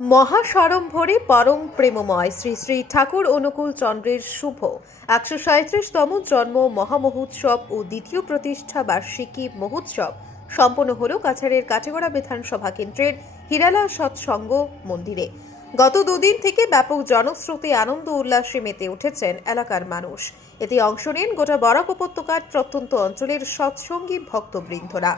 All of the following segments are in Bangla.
মহাসাড়ম্বরে পরম প্রেমময় শ্রী শ্রী ঠাকুর অনুকূল চন্দ্রের শুভ ১৩৭তম জন্ম মহামহোৎসব ও দ্বিতীয় প্রতিষ্ঠা বার্ষিকী মহোৎসব সম্পন্ন হল কাছাড়ের কাটিগড়া বিধানসভা কেন্দ্রের হিরালা সৎসঙ্গ মন্দিরে। গত দুদিন থেকে ব্যাপক জনস্রোতে আনন্দ উল্লাসে মেতে উঠেছেন এলাকার মানুষ। এতে অংশ নেন গোটা বরাক উপত্যকার প্রত্যন্ত অঞ্চলের সৎসঙ্গী ভক্তবৃন্দরা।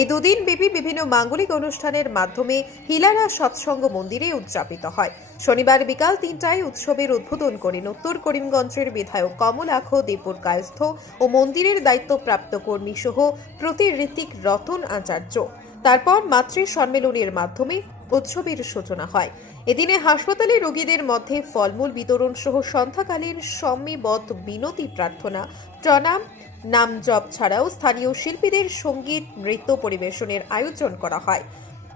এই দুদিন ব্যাপী বিভিন্ন মাঙ্গলিক অনুষ্ঠানের মাধ্যমে হিলারা সৎসঙ্গ মন্দিরে উদযাপিত হয়। শনিবার বিকাল ৩টায় উৎসবের উদ্বোধন করেন উত্তর করিমগঞ্জের বিধায়ক কমলাক্ষ দীপুর কায়স্থ ও মন্দিরের দায়িত্বপ্রাপ্ত কর্মী সহ প্রতি ঋত্বিক রতন আচার্য। তারপর মাতৃ সম্মেলনের মাধ্যমে উৎসবের সূচনা হয়। এদিনে হাসপাতালে রোগীদের মধ্যে ফলমূল বিতরণ সহ সন্ধ্যাকালীন সম্মিবত বিনতি প্রার্থনা, প্রণাম, নাম জপ ছাড়াও স্থানীয় শিল্পীদের সঙ্গীত নৃত্য পরিবেশনের আয়োজন করা হয়।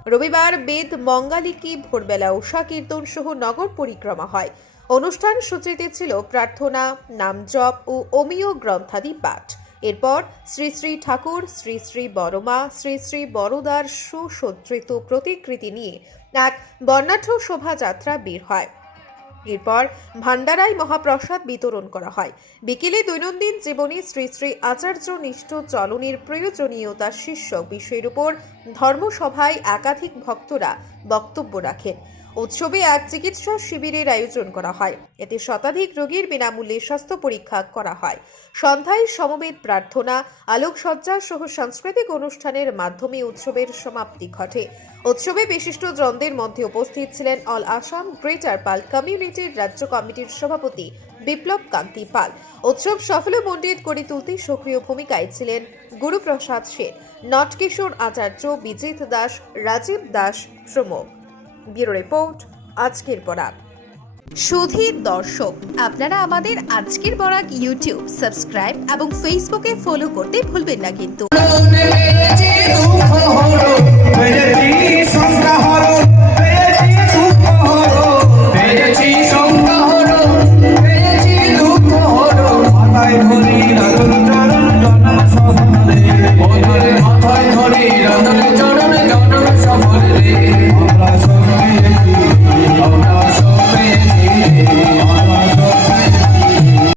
রবিবার বেদ মঙ্গালিকি ভোরবেলা উষা কীর্তন সহ নগর পরিক্রমা হয়। অনুষ্ঠান সূচিতে ছিল প্রার্থনা, নাম জপ ও অমীয় গ্রন্থাদি পাঠ। এরপর শ্রী শ্রী ঠাকুর, শ্রী শ্রী বড়মা, শ্রী শ্রী বড়দার সুসজ্জিত প্রতিকৃতি নিয়ে এক বর্ণাঢ্য শোভাযাত্রা বের হয়। এরপর ভান্ডারায় মহাপ্রসাদ বিতরণ করা হয়। বিকেলে দৈনন্দিন জীবনে শ্রী শ্রী আচার্যনিষ্ঠ চলনের প্রয়োজনীয়তা শীর্ষক বিষয়ের উপর ধর্মসভায় একাধিক ভক্তরা বক্তব্য রাখেন। উৎসবে এক চিকিৎসা শিবিরের আয়োজন করা হয়। এতে শতাধিক রোগীর বিনামূল্যে স্বাস্থ্য পরীক্ষা করা হয়। সন্ধ্যায় সমবেত প্রার্থনা, আলোকসজ্জা সহ সাংস্কৃতিক অনুষ্ঠানের মাধ্যমে উৎসবের সমাপ্তি ঘটে। উৎসবে বিশিষ্টজনদের মধ্যে উপস্থিত ছিলেন অল আসাম গ্রেটার পাল কমিউনিটির রাজ্য কমিটির সভাপতি বিপ্লব কান্তি পাল। উৎসব সাফল্যমণ্ডিত করে তুলতে সক্রিয় ভূমিকায় ছিলেন গুরুপ্রসাদ সেন, নটকিশোর আচার্য, বিজিত দাস, রাজীব দাস প্রমুখ। ব্যুরো রিপোর্ট, আজকের বরাক। সুধী দর্শক, আপনারা আমাদের আজকের বরাক ইউটিউব সাবস্ক্রাইব এবং ফেসবুকে ফলো করতে ভুলবেন না কিন্তু।